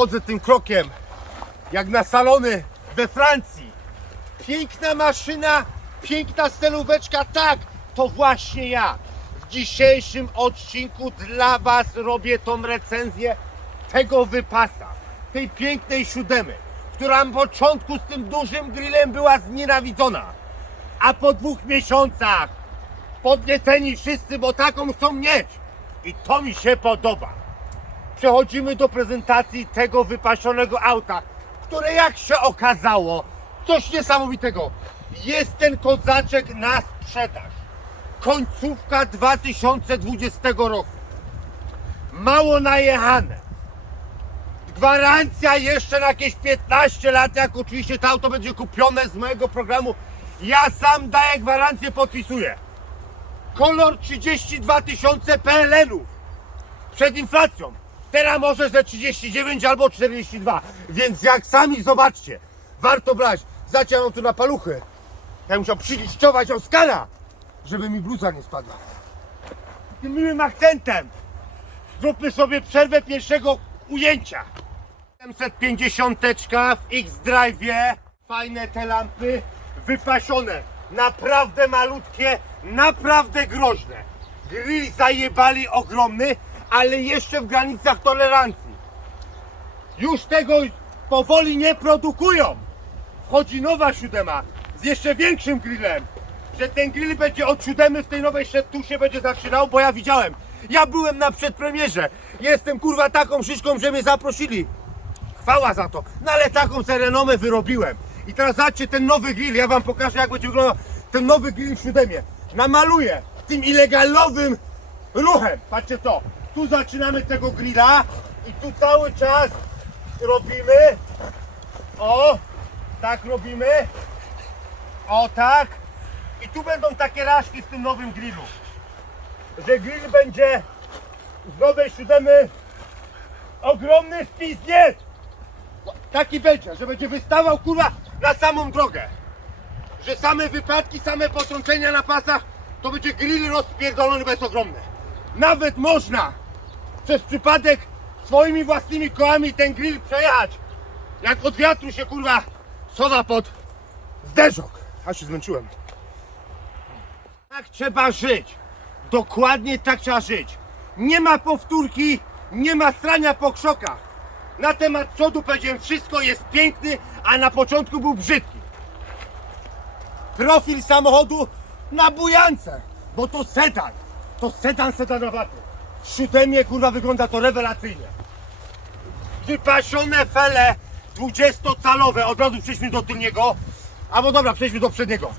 chodzę tym krokiem, jak na salony we Francji. Piękna maszyna, piękna stelóweczka, tak, to właśnie ja. W dzisiejszym odcinku dla Was robię tą recenzję tego wypasa, tej pięknej siódemy, która na początku z tym dużym grillem była znienawidzona, a po dwóch miesiącach podnieceni wszyscy, bo taką chcą mieć. I to mi się podoba. Przechodzimy do prezentacji tego wypasionego auta, które jak się okazało, coś niesamowitego. Jest ten kozaczek na sprzedaż. Końcówka 2020 roku. Mało najechane. Gwarancja jeszcze na jakieś 15 lat, jak oczywiście to auto będzie kupione z mojego programu. Ja sam daję gwarancję, podpisuję. Kolor 32 tysiące PLN-ów przed inflacją. Teraz może ze 39 albo 42. Więc jak sami zobaczcie, warto brać. Zaciąłem tu na paluchy. Ja musiał przyliściować Oskara, żeby mi bluza nie spadła. Tym miłym akcentem zróbmy sobie przerwę pierwszego ujęcia. 750 w X-Drive, fajne te lampy, wypasione, naprawdę malutkie, naprawdę groźne. Grill zajebali ogromny, ale jeszcze w granicach tolerancji. Już tego powoli nie produkują. Wchodzi nowa siódema z jeszcze większym grillem. Że ten grill będzie od siódemy w tej nowej tu się będzie zaczynał, bo ja widziałem. Ja byłem na przedpremierze. Jestem kurwa taką szyszką, że mnie zaprosili. Chwała za to. No ale taką serenomę wyrobiłem. I teraz zobaczcie ten nowy grill. Ja wam pokażę jak będzie wyglądał ten nowy grill w siódemie. Namaluję tym ilegalowym ruchem. Patrzcie to. Tu zaczynamy tego grilla i tu cały czas robimy. O, tak robimy. O tak. I tu będą takie raszki w tym nowym grillu. Że grill będzie z nowej siódemy ogromny wpizniec. Taki będzie, że będzie wystawał kurwa na samą drogę. Że same wypadki, same potrącenia na pasach, to będzie grill rozpierdolony bez ogromny. Nawet można przez przypadek swoimi własnymi kołami ten grill przejechać. Jak od wiatru się kurwa sowa pod zderzok. A się zmęczyłem. Tak trzeba żyć. Dokładnie tak trzeba żyć. Nie ma powtórki, nie ma strania po krzokach. Na temat przodu powiedziałem, wszystko jest piękny, a na początku był brzydki. Profil samochodu na bujance, bo to sedan. To sedan sedanowaty. Siódemie kurwa wygląda to rewelacyjnie. Wypasione fele 20-calowe. Od razu przejdźmy do tylniego. Albo dobra, przejdźmy do przedniego.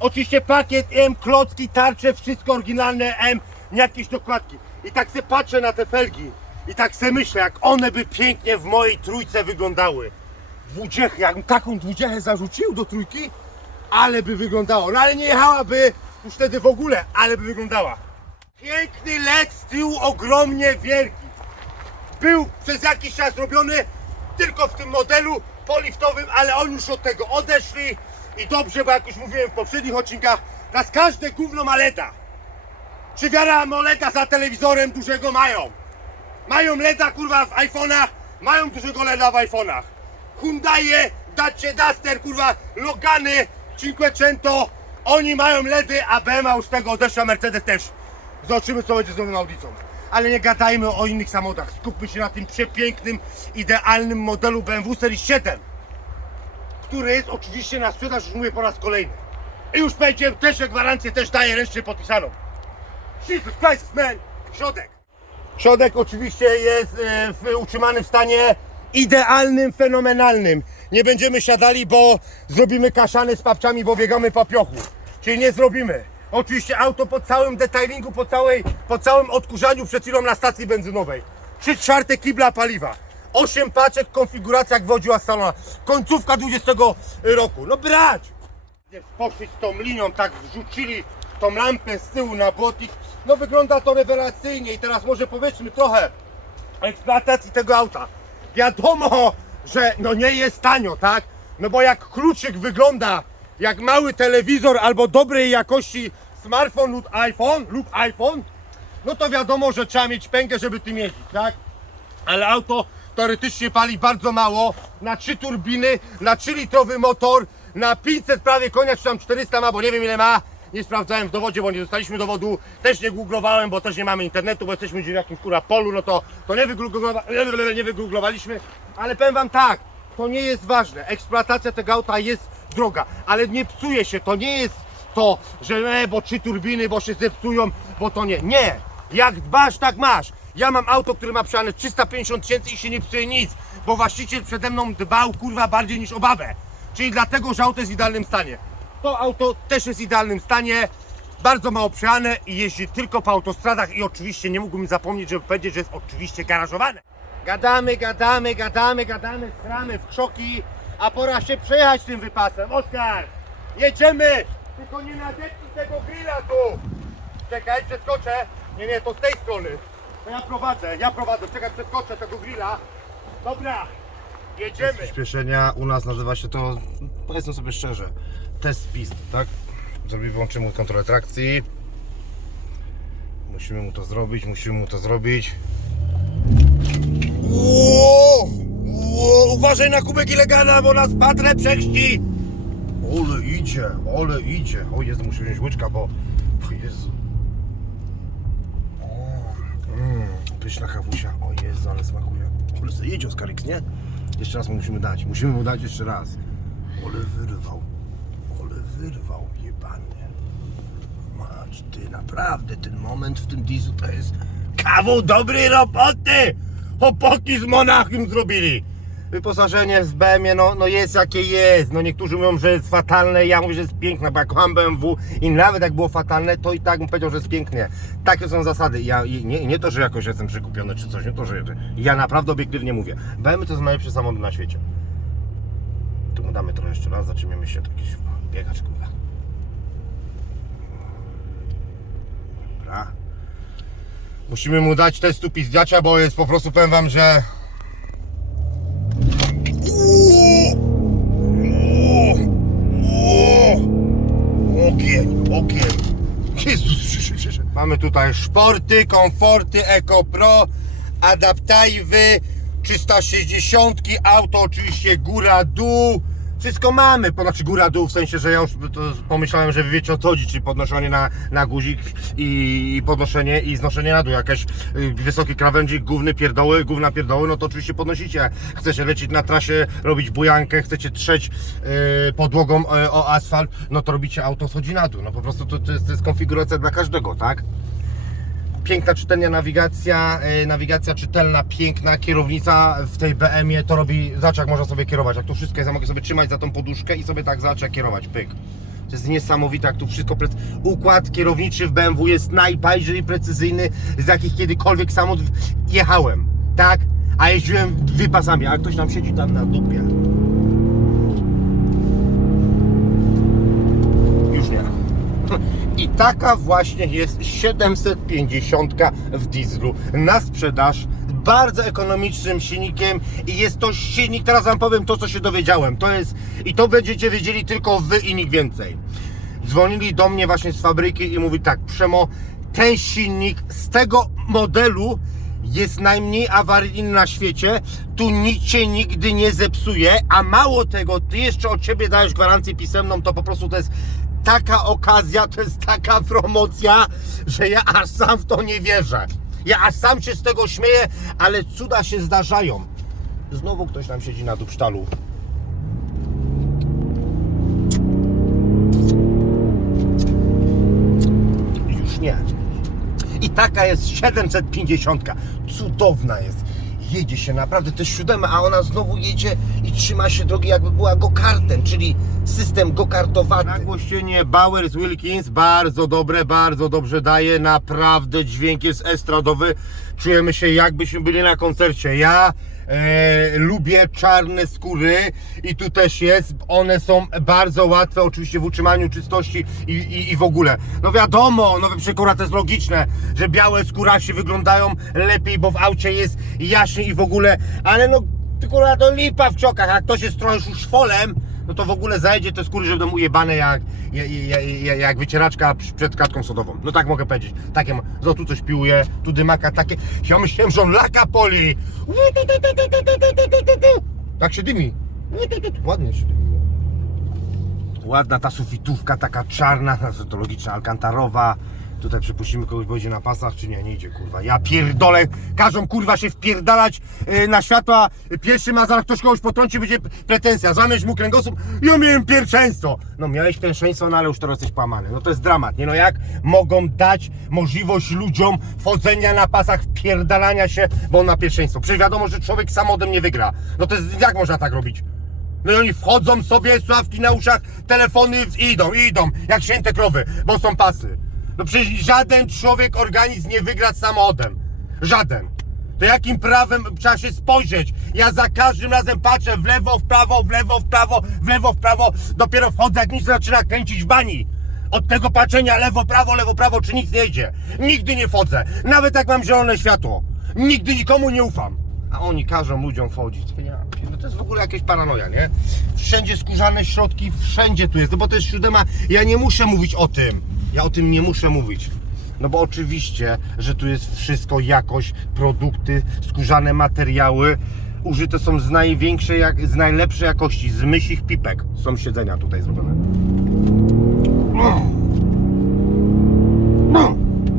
Oczywiście pakiet M, klocki, tarcze, wszystko oryginalne M, nie jakieś dokładki. I tak se patrzę na te felgi i tak se myślę, jak one by pięknie w mojej trójce wyglądały. Dwudziechy, jakbym taką dwudziechę zarzucił do trójki, ale by wyglądało. No ale nie jechałaby już wtedy w ogóle, ale by wyglądała. Piękny led z tyłu, ogromnie wielki. Był przez jakiś czas robiony tylko w tym modelu poliftowym, ale oni już od tego odeszli i dobrze, bo jak już mówiłem w poprzednich odcinkach, teraz każde gówno ma LEDa. Czy wiara AMOLEDa za telewizorem dużego mają? Mają LEDa kurwa w iPhone'ach, mają dużego LEDa w iPhone'ach. Hyundai, Dacia Duster, kurwa, Logany, Cinquecento, oni mają LEDy, a BMW już tego odeszła, Mercedes też. Zobaczymy co będzie z nową Audicą. Ale nie gadajmy o innych samochodach, skupmy się na tym przepięknym, idealnym modelu BMW Serii 7 który jest oczywiście na sprzedaż, już mówię po raz kolejny. I już powiedziałem, też gwarancję też daję ręcznie podpisaną. Jesus Christ, man! Środek. Środek oczywiście jest e, w, utrzymany w stanie idealnym, fenomenalnym. Nie będziemy siadali, bo zrobimy kaszany z papczami, bo biegamy po piochu. Czyli nie zrobimy. Oczywiście auto po całym detailingu, po, całej, po całym odkurzaniu przed chwilą na stacji benzynowej. Trzy czwarte kibla paliwa. 8 paczek konfiguracja jak wodziła salona. Końcówka 20 roku. No brać! Poszli z tą linią, tak wrzucili tą lampę z tyłu na błotnik. No wygląda to rewelacyjnie i teraz może powiedzmy trochę o eksploatacji tego auta. Wiadomo, że no nie jest tanio, tak? No bo jak kluczyk wygląda jak mały telewizor albo dobrej jakości smartfon lub iPhone, lub iPhone, no to wiadomo, że trzeba mieć pękę, żeby tym jeździć, tak? Ale auto teoretycznie pali bardzo mało, na trzy turbiny, na 3-litrowy motor, na 500 prawie konia, czy tam 400 ma, bo nie wiem ile ma. Nie sprawdzałem w dowodzie, bo nie dostaliśmy dowodu. Też nie googlowałem, bo też nie mamy internetu, bo jesteśmy w jakimś kurwa polu, no to, to nie, wygooglowa- nie wygooglowaliśmy. Ale powiem wam tak, to nie jest ważne. Eksploatacja tego auta jest droga, ale nie psuje się. To nie jest to, że e, bo trzy turbiny, bo się zepsują, bo to nie. Nie! Jak dbasz, tak masz. Ja mam auto, które ma przejane 350 tysięcy i się nie psuje nic, bo właściciel przede mną dbał kurwa bardziej niż o babę. Czyli dlatego, że auto jest w idealnym stanie. To auto też jest w idealnym stanie, bardzo mało przejane i jeździ tylko po autostradach i oczywiście nie mógłbym zapomnieć, żeby powiedzieć, że jest oczywiście garażowane. Gadamy, gadamy, gadamy, gadamy, stramy w krzoki, a pora się przejechać tym wypasem. Oskar, jedziemy! Tylko nie nadepnij tego grilla tu! Czekaj, przeskoczę. Nie, nie, to z tej strony. To ja prowadzę, ja prowadzę. Czekaj, przeskoczę tego grilla. Dobra, jedziemy. Przyspieszenia u nas nazywa się to, powiedzmy sobie szczerze, test pist, tak? Zrobimy, włączymy kontrolę trakcji. Musimy mu to zrobić, musimy mu to zrobić. Ło, ło, uważaj na kubek ilegala, bo nas patrę przechści. Idzie, ole idzie. O Jezu, muszę wziąć łyczka, bo... O Jezu. Mm, pyszna kawusia. O Jezu, ale smakuje. Ale sobie jedzie Oskarix, nie? Jeszcze raz mu musimy dać. Musimy mu dać jeszcze raz. Ole wyrwał. Ole wyrwał, jebany. Macz, ty naprawdę, ten moment w tym dizu to jest... Kawał dobrej roboty! Chłopaki z Monachium zrobili. Wyposażenie w BMW no, no jest jakie jest. No niektórzy mówią, że jest fatalne, ja mówię, że jest piękne, bo ja kocham BMW i nawet jak było fatalne, to i tak bym powiedział, że jest pięknie. Takie są zasady. Ja nie, nie to, że jakoś jestem przekupiony czy coś, nie to, że ja naprawdę obiektywnie mówię. BMW to jest najlepszy samochód na świecie. Tu mu damy trochę jeszcze raz, zaczniemy się jakiś biegać, kurwa. Dobra. Musimy mu dać testu pizdziacia, bo jest po prostu, powiem wam, że... tutaj szporty, komforty, Eco Pro, adaptajwy, 360, auto oczywiście góra, dół. Wszystko mamy, to znaczy góra, dół, w sensie, że ja już pomyślałem, że wiecie o co chodzi, czyli podnoszenie na, na guzik i, i podnoszenie i znoszenie na dół. Jakaś y, wysoki krawędzik, główny pierdoły, główna pierdoły, no to oczywiście podnosicie. Chcecie lecieć na trasie, robić bujankę, chcecie trzeć y, podłogą y, o asfalt, no to robicie auto, schodzi na dół. No po prostu to, to, jest, to jest konfiguracja dla każdego, tak? Piękna czytelnia nawigacja, e, nawigacja czytelna, piękna, kierownica w tej BM-ie to robi, zobacz jak można sobie kierować, jak tu wszystko jest, ja mogę sobie trzymać za tą poduszkę i sobie tak zobacz jak kierować, pyk. To jest niesamowite, jak tu wszystko, pre... układ kierowniczy w BMW jest najbardziej precyzyjny, z jakich kiedykolwiek samochód jechałem, tak? A jeździłem wypasami, a ktoś tam siedzi tam na dupie. Taka właśnie jest 750 w dieslu na sprzedaż. Bardzo ekonomicznym silnikiem i jest to silnik, teraz Wam powiem to, co się dowiedziałem. To jest, i to będziecie wiedzieli tylko Wy i nikt więcej. Dzwonili do mnie właśnie z fabryki i mówi tak, Przemo, ten silnik z tego modelu jest najmniej awaryjny na świecie, tu nic się nigdy nie zepsuje, a mało tego, ty jeszcze od ciebie dajesz gwarancję pisemną, to po prostu to jest taka okazja, to jest taka promocja, że ja aż sam w to nie wierzę. Ja aż sam się z tego śmieję, ale cuda się zdarzają. Znowu ktoś tam siedzi na dupsztalu. Już nie. I taka jest 750. Cudowna jest. Jedzie się naprawdę, to jest siódema, a ona znowu jedzie i trzyma się drogi jakby była go-kartem, czyli system go-kartowaty. Nagłośnienie Bowers Wilkins, bardzo dobre, bardzo dobrze daje, naprawdę dźwięk jest estradowy. Czujemy się jakbyśmy byli na koncercie. Ja e, lubię czarne skóry i tu też jest. One są bardzo łatwe, oczywiście w utrzymaniu czystości i, i, i w ogóle. No wiadomo, no przekora to jest logiczne, że białe skórasi wyglądają lepiej, bo w aucie jest jaśnie i w ogóle, ale no kurwa to lipa w ciokach, jak ktoś jest trochę już szwolem, no to w ogóle zajdzie te skóry, że będą ujebane jak, jak, jak, wycieraczka przed klatką sodową. No tak mogę powiedzieć. Takie, no tu coś piłuje, tu dymaka takie. Ja myślałem, że on laka poli. Tak się dymi. Ładnie się dymi. Ładna ta sufitówka, taka czarna, to logiczna, alkantarowa. Tutaj przypuścimy kogoś będzie na pasach, czy nie, nie idzie kurwa. Ja pierdolę, każą kurwa się wpierdalać e, na światła pierwszym, a zaraz ktoś kogoś potrąci, będzie pretensja. Złamiesz mu kręgosłup, ja miałem pierwszeństwo. No miałeś pierwszeństwo, no ale już teraz jesteś połamany. No to jest dramat, nie no jak mogą dać możliwość ludziom wchodzenia na pasach, wpierdalania się, bo on ma pierwszeństwo. Przecież wiadomo, że człowiek samochodem nie wygra. No to jest, jak można tak robić? No i oni wchodzą sobie, sławki na uszach, telefony idą, idą, jak święte krowy, bo są pasy. No przecież żaden człowiek, organizm nie wygra samochodem. Żaden. To jakim prawem trzeba się spojrzeć? Ja za każdym razem patrzę w lewo, w prawo, w lewo, w prawo, w lewo, w prawo. Dopiero wchodzę, jak nic zaczyna kręcić bani. Od tego patrzenia lewo, prawo, lewo, prawo, czy nic nie idzie. Nigdy nie wchodzę. Nawet jak mam zielone światło. Nigdy nikomu nie ufam. A oni każą ludziom wchodzić. No to jest w ogóle jakieś paranoja, nie? Wszędzie skórzane środki, wszędzie tu jest. No bo to jest siódema. Ja nie muszę mówić o tym. Ja o tym nie muszę mówić. No bo oczywiście, że tu jest wszystko jakość, produkty, skórzane materiały. Użyte są z największej, jak, z najlepszej jakości, z mysich pipek. Są siedzenia tutaj zrobione.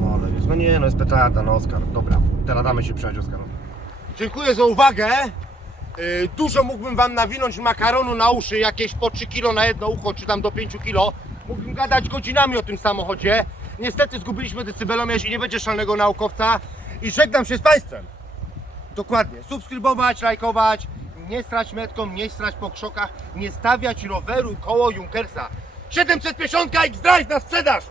No ale jest, no nie, no jest petarda, no Oskar. Dobra, teraz damy się przejść Oskarowi. Dziękuję za uwagę. Yy, Dużo mógłbym Wam nawinąć makaronu na uszy, jakieś po 3 kilo na jedno ucho, czy tam do 5 kilo. Mógłbym gadać godzinami o tym samochodzie. Niestety zgubiliśmy decybelomierz i nie będzie szalnego naukowca. I żegnam się z Państwem. Dokładnie. Subskrybować, lajkować, nie strać metką, nie strać po krzokach, nie stawiać roweru koło Junkersa. 750 X-Drive na sprzedaż!